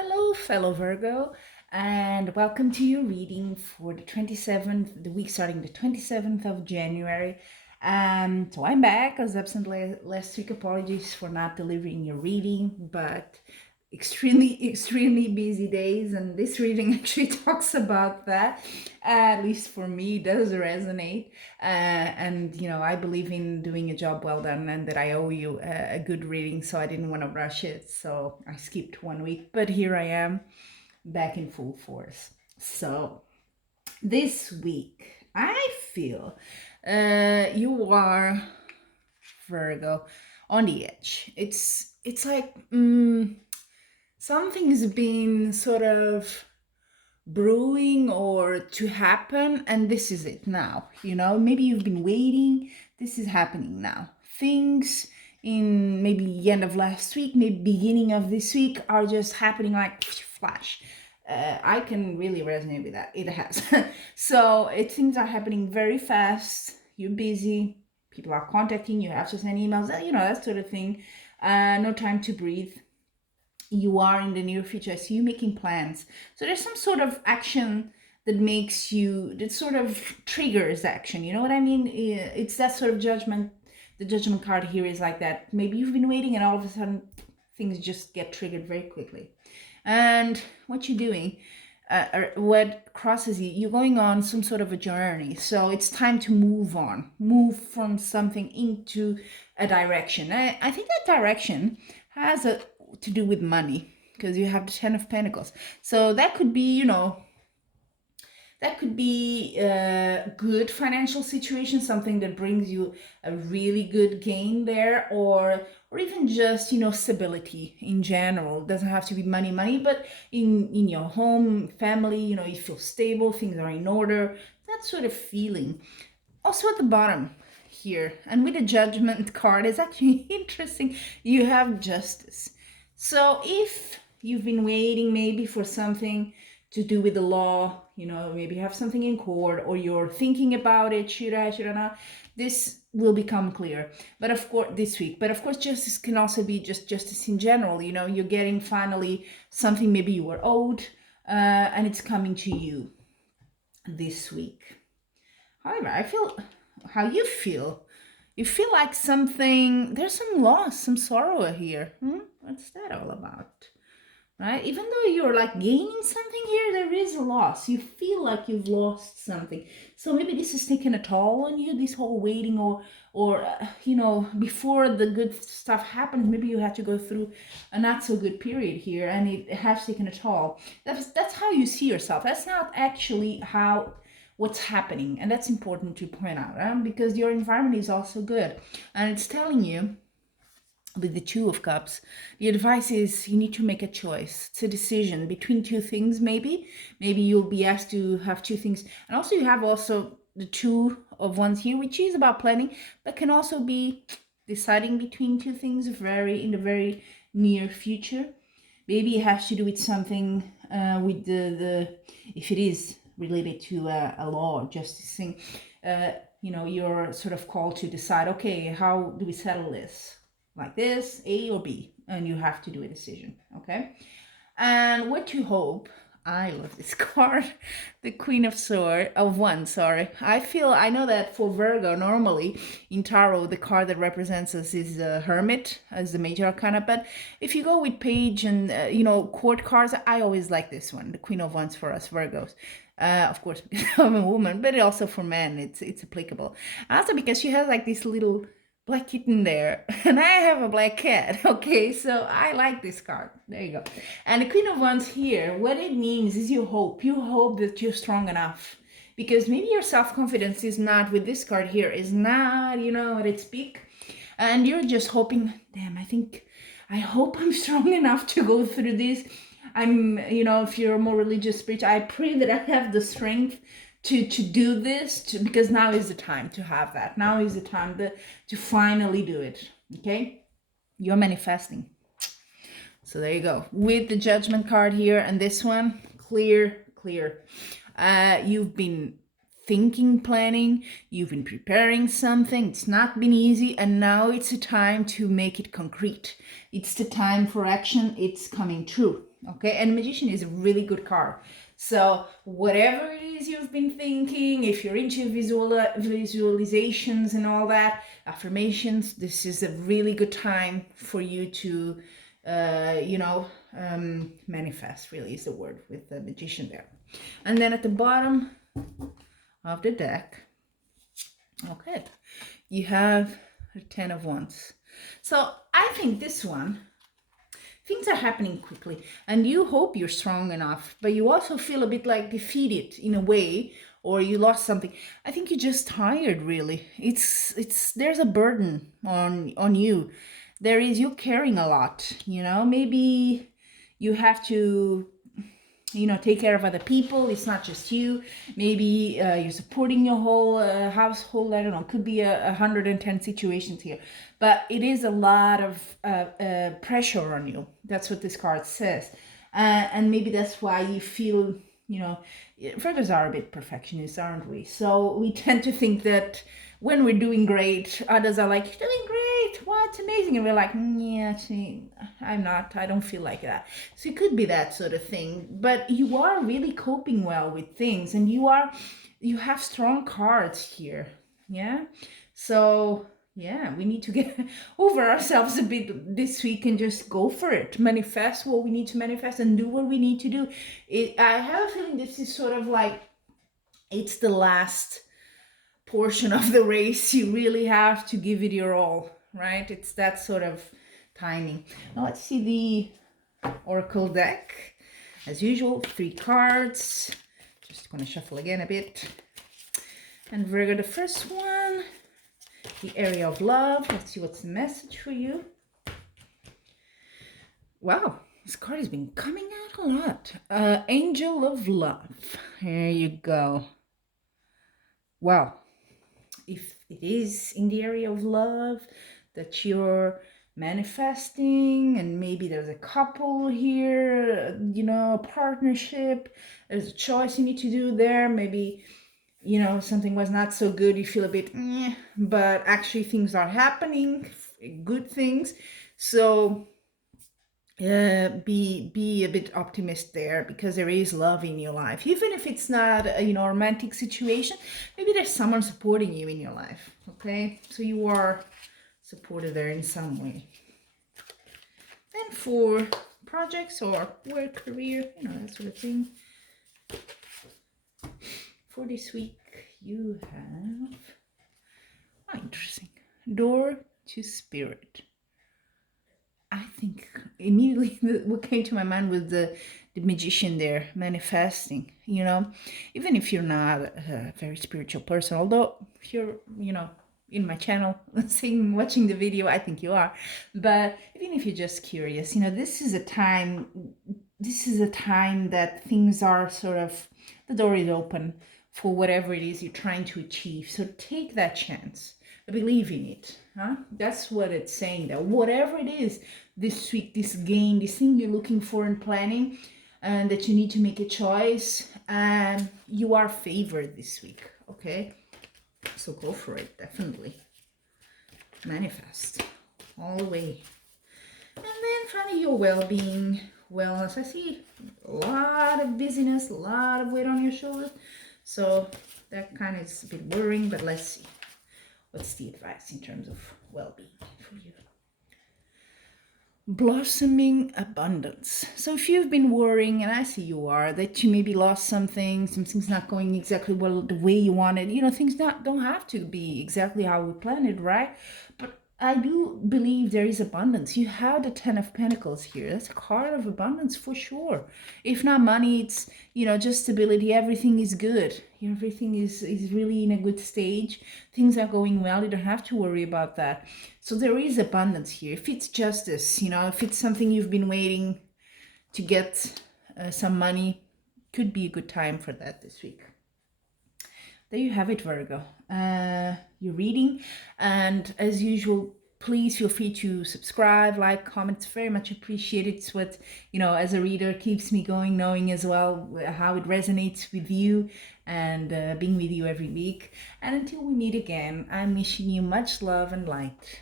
Hello, fellow Virgo, and welcome to your reading for the 27th, the week starting the 27th of January. So I'm back. I was absent last week. Apologies for not delivering your reading, but extremely busy days, and this reading actually talks about that. At least for me, it does resonate. And I believe in doing a job well done, and that I owe you a good reading, so I didn't want to rush it. So I skipped 1 week, but here I am back in full force. So this week, I feel you are Virgo on the edge. It's like something's been sort of brewing or to happen, and this is it now. Maybe you've been waiting. This is happening now. Things in maybe the end of last week, maybe beginning of this week, are just happening like flash. I can really resonate with that. It has. So things are happening very fast. You're busy. People are contacting you. Have to send emails. That sort of thing. No time to breathe. You are in the near future. I see you making plans. So there's some sort of action that sort of triggers action. You know what I mean? It's that sort of judgment. The judgment card here is like that. Maybe you've been waiting and all of a sudden things just get triggered very quickly. And what you're doing, or what crosses you, you're going on some sort of a journey. So it's time to move from something into a direction. I think that direction has to do with money, because you have the Ten of Pentacles. So that could be, a good financial situation, something that brings you a really good gain there, or even just, stability in general. It doesn't have to be money, but in your home, family, you feel stable, things are in order, that sort of feeling. Also at the bottom here, and with the Judgment card, it's actually interesting, you have Justice. So if you've been waiting maybe for something to do with the law, maybe you have something in court, or you're thinking about it, should I not, this will become clear. But of course, this week. But of course, justice can also be just justice in general. You're getting finally something maybe you were owed, and it's coming to you this week. However, I feel how you feel. You feel like there's some loss, some sorrow here. What's that all about? Right? Even though you're like gaining something here, there is a loss. You feel like you've lost something. So maybe this is taking a toll on you, this whole waiting, or before the good stuff happens, maybe you had to go through a not so good period here, and it has taken a toll. That's how you see yourself. That's not actually what's happening, and that's important to point out, because your environment is also good, and it's telling you with the Two of Cups, the advice is you need to make a choice. It's a decision between two things. Maybe you'll be asked to have two things, and also you have also the Two of Wands here, which is about planning, but can also be deciding between two things in the very near future. Maybe it has to do with something with the if it is related to a law or justice thing. You're sort of called to decide, okay, how do we settle this? Like this, A or B, and you have to do a decision, okay? And what you hope, I love this card, the Queen of Wands, sorry. I know that for Virgo, normally in Tarot, the card that represents us is the Hermit as the major arcana, but if you go with Page and, court cards, I always like this one, the Queen of Wands for us Virgos. Of course, because I'm a woman, but also for men, it's applicable. Also because she has like this little black kitten there, and I have a black cat. Okay, so I like this card. There you go. And the Queen of Wands here, what it means is you hope that you're strong enough, because maybe your self-confidence is not, with this card here, is not, at its peak, and you're just hoping, damn, I hope I'm strong enough to go through this. If you're a more religious spiritual, I pray that I have the strength to do this, because now is the time to have that. Now is the time to finally do it, okay? You're manifesting. So there you go. With the Judgment card here and this one, clear. You've been thinking, planning, you've been preparing something, it's not been easy, and now it's a time to make it concrete. It's the time for action, it's coming true. Okay, and Magician is a really good card. So whatever it is you've been thinking, if you're into visualizations and all that, affirmations, this is a really good time for you to, manifest, really is the word with the Magician there. And then at the bottom of the deck, okay, you have the 10 of Wands. So I think this one, things are happening quickly and you hope you're strong enough, but you also feel a bit like defeated in a way, or you lost something. I think you're just tired, really. It's there's a burden on you. You're carrying a lot, maybe you have to take care of other people. It's not just you. Maybe you're supporting your whole household. I don't know. Could be 110 situations here, but it is a lot of pressure on you. That's what this card says, and maybe that's why you feel. Virgos are a bit perfectionists, aren't we? So we tend to think that when we're doing great, others are like, "You're doing great, what's amazing," and we're like, "Yeah, see, I'm not. I don't feel like that." So it could be that sort of thing. But you are really coping well with things, and you have strong cards here. Yeah. So yeah, we need to get over ourselves a bit this week and just go for it. Manifest what we need to manifest and do what we need to do. I have a feeling this is sort of like, it's the last portion of the race. You really have to give it your all, right? It's that sort of timing. Now let's see the Oracle deck. As usual, 3 cards. Just going to shuffle again a bit. And Virgo, the first one. The area of love. Let's see what's the message for you. Wow, this card has been coming out a lot. Angel of love. There you go. Wow. If it is in the area of love that you're manifesting, and maybe there's a couple here, a partnership, there's a choice you need to do there. Maybe something was not so good, you feel a bit but actually things are happening, good things. So be a bit optimist there, because there is love in your life, even if it's not a romantic situation. Maybe there's someone supporting you in your life. Okay, so you are supported there in some way. And for projects or work, career, that sort of thing, for this week you have, interesting, door to spirit. I think immediately what came to my mind was the Magician there, manifesting, even if you're not a very spiritual person, although if you're, in my channel, watching the video, I think you are. But even if you're just curious, this is a time that things are sort of, the door is open for whatever it is you're trying to achieve. So take that chance. Believe in it. That's what it's saying there. Whatever it is this week, this gain, this thing you're looking for and planning, and that you need to make a choice, and you are favored this week. Okay, so go for it. Definitely manifest all the way. And then finally, your well-being, wellness. I see a lot of busyness, a lot of weight on your shoulders, so that kind of is a bit worrying. But let's see. What's the advice in terms of well-being for you? Blossoming abundance. So if you've been worrying, and I see you are, that you maybe lost something's not going exactly well the way you wanted. Things don't have to be exactly how we planned it, right? But I do believe there is abundance. You have the 10 of Pentacles here. That's a card of abundance for sure. If not money, it's, just stability. Everything is good. Everything is really in a good stage. Things are going well. You don't have to worry about that. So there is abundance here. If it's justice, if it's something you've been waiting to get some money, could be a good time for that this week. There you have it, Virgo. You're reading, and as usual, please feel free to subscribe, like, comment. It's very much appreciated. It's what, as a reader, keeps me going, knowing as well how it resonates with you, and being with you every week. And until we meet again, I'm wishing you much love and light.